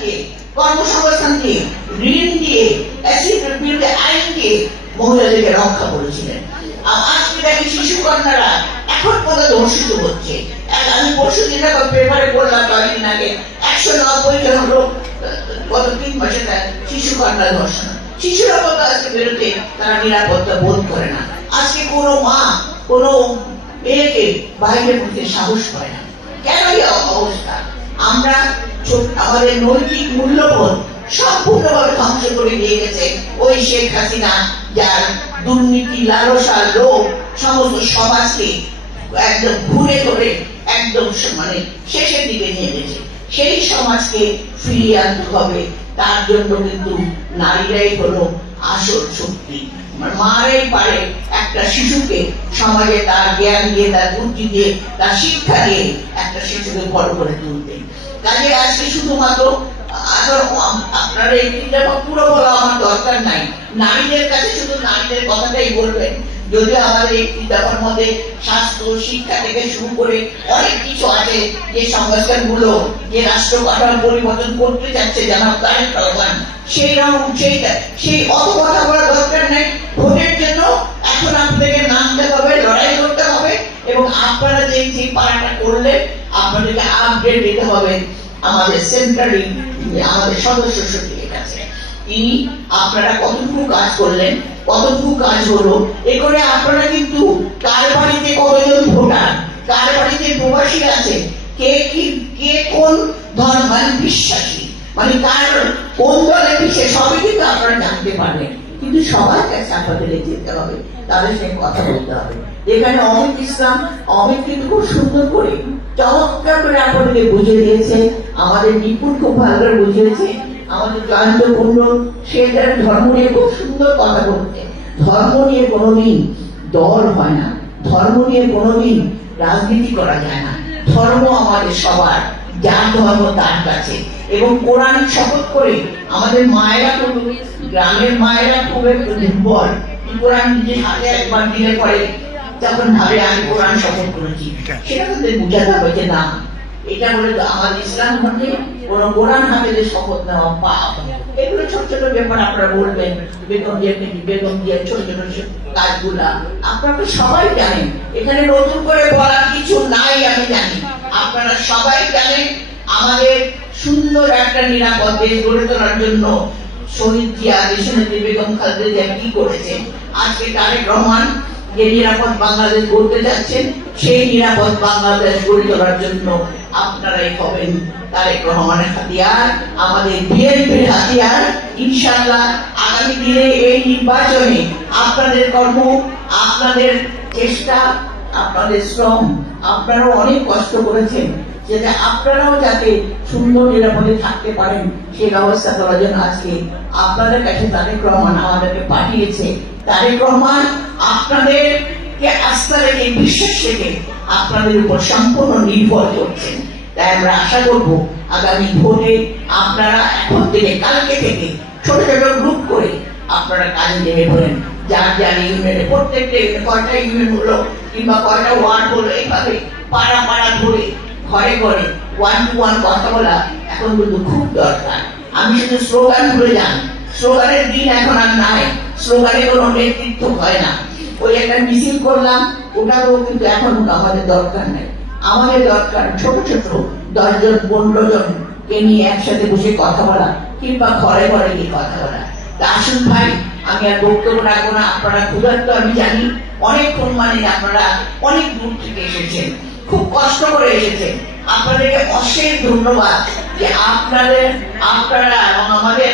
দিয়ে, কর্মসংস্থান দিয়ে, ঋণ দিয়ে, অ্যাসিডের বিরুদ্ধে আইন দিয়ে মহিলাদেরকে রক্ষা করেছিলেন। আজকে দেখি শিশু কন্যারা এখন পর্যন্ত ধর্ষিত হচ্ছে। আমি পরশু দিন পেপারে বললাম কয়েকদিন আগে 190 জন লোক গত 3 মাসে শিশু কন্যা ধর্ষণ। শিশুরা কত আজকে বেরোতে তারা নিরাপত্তা বোধ করে না। আজকে কোনো মা কোনো মেয়েকে বাইরে পড়তে সাহস পায় না। কেন এই অবস্থা? আমরা আমাদের নৈতিক মূল্যবোধ সম্পূর্ণভাবে ধ্বংস করে দিয়ে গেছে ওই শেখ হাসিনা, যার দুর্নীতি, লালসা, লোভ সমস্ত সমাজকে একদম ঘুরে ধরে একদম মানে শেষের দিকে নিয়ে গেছে। সেই সমাজকে ফিরিয়ে আনতে হবে। তার জন্য কিন্তু নারীরাই হলো আসল শক্তি। মারাই পারে একটা শিশুকে সমাজে তার জ্ঞান দিয়ে, তার বুদ্ধি দিয়ে, তার শিক্ষা দিয়ে একটা শিশুকে বড় করে তুলতে। কাজে আজকে শুধুমাত্র আপনার এই পুরো বলা আমার দরকার নাই। নারীদের কাছে শুধু নারীদের কথাটাই বলবেন। যদিও আমাদের এই কিতাবের মধ্যে স্বাস্থ্য, শিক্ষা থেকে শুরু করে অনেক কিছু আছে, যে সংস্কার গুলো, যে রাষ্ট্র কাঠামো পরিবর্তন করতে যাচ্ছে জানাব তারেক রহমান, সেই অত কথা বলার দরকার নেই। ভোটের জন্য এখন আপনাদেরকে নামতে হবে, লড়াই করতে হবে, এবং আপনারা যে পাড়াটা করলে আপনাদেরকে আপডেট দিতে হবে আমাদের সেন্ট্রালি, আমাদের সদস্য সচিবের কাছে। তিনি আপনারা কতটুকু কাজ করলেন, কতটুকু কাজ হলো, এ করে আপনারা কিন্তু কার বাড়িতে কতজন ভোটার, কার বাড়িতে প্রবাসী আছে, কে কোন ধর্ম মানে বিশ্বাসী, মানে কার কোন দলে পিছিয়ে, সবই কিন্তু আপনারা জানতে পারবেন। কিন্তু সবার কাছে আপনাদের যেতে হবে, তাদের সঙ্গে কথা বলতে হবে। এখানে অমিত ইসলাম, অমিত কিন্তু খুব সুন্দর করে চমৎকার করে আপনাদেরকে বুঝিয়ে দিয়েছে, আমাদের নিপুণ খুব ভালো করে বুঝিয়েছে, আমাদের জয়ন্ত কুণ্ডল সে তার ধর্ম নিয়ে খুব সুন্দর কথা বলছে। ধর্ম নিয়ে কোনোদিন দল হয় না, ধর্ম নিয়ে কোনোদিন রাজনীতি করা যায় না। ধর্ম আমাদের সবার, যার ধর্ম তার কাছে। এবং কোরআন শপথ করে আমাদের মায়েরা তো, গ্রামের মায়েরা খুব একটু দুর্বল, কোরআন নিজে হাতে একবার দিলে পরে তখন ভাবে আমি কোরআন শপথ করেছি। সেটা তাদের বুঝাতে হবে যে না, এটা বলে তো আমাদের ইসলাম ধর্মে কোন কোরআন হাতে শপথ নেওয়া পাপ। এগুলো ছোট ছোট ব্যাপার আপনারা বলবেন, বেগম দিয়ে ছোট ছোট কাজগুলা আপনারা তো সবাই জানেন। এখানে নতুন করে বলার কিছু নাই, আমি জানি আপনারা সবাই জানেন। আমাদের সুন্দর একটা নিরাপদ দেশ গড়ে তোলার জন্য শহীদ জিয়া, দেশনেত্রী বেগম খালেদা জিয়া কি করেছেন, আজকে তারেক রহমান যে নিরাপদ বাংলাদেশ গড়তে যাচ্ছেন, সেই নিরাপদ বাংলাদেশ গড়ে তোলার জন্য আপনারাই হবেন তারেক রহমানের হাতিয়ার, আমাদের বিএনপির হাতিয়ার। ইনশাআল্লাহ আগামী দিনে এই নির্বাচনে আপনাদের কর্ম, আপনাদের চেষ্টা, আপনাদের শ্রম, আপনারাও অনেক কষ্ট করেছেন, যাতে আপনারাও যাতে সুন্দর নিরাপদে থাকতে পারেন সেই ব্যবস্থা করার জন্য আজকে আপনাদের কাছে তারেক রহমান আমাদেরকে পাঠিয়েছে। তারেক রহমান আপনাদেরকে আস্থা রেখে, বিশ্বাস রেখে আপনাদের উপর সম্পূর্ণ নির্ভর করছেন। তাই আমরা আশা করব আগামী ভোটে আপনারা এখন থেকে, কালকে থেকে ছোট ছোট গ্রুপ করে আপনারা কাজে নেমে পড়েন। যার যার ইউনিয়নে, প্রত্যেকটা কয়টা ইউনিয়ন হলো কিংবা কয়টা ওয়ার্ড হলো, এইভাবে পাড়া পাড়া ঘুরে ঘরে ঘরে 1 to 1 কথা বলা এখন কিন্তু খুব দরকার। আমি শুধু স্লোগান ভুলে যান, স্লোগানের দিন এখন আর নাই, স্লোগানে কোনো নেতৃত্ব হয় না। ওই একটা মিছিল করলাম, ওটাও কিন্তু এখন আমাদের দরকার নেই। আমাদের দরকার ছোট ছোট 10 জন 15 জনকে নিয়ে একসাথে বসে কথা বলা, কিংবা ঘরে ঘরে গিয়ে কথা বলা। আসুন ভাই, আমি আর বক্তব্য রাখবো না। আপনারা ক্ষুধার্ত আমি জানি, অনেকক্ষণ মানে আপনারা অনেক দূর থেকে এসেছেন, খুব কষ্ট করে এসেছেন। আপনাদেরকে অশেষ ধন্যবাদ যে আপনারা এবং আমাদের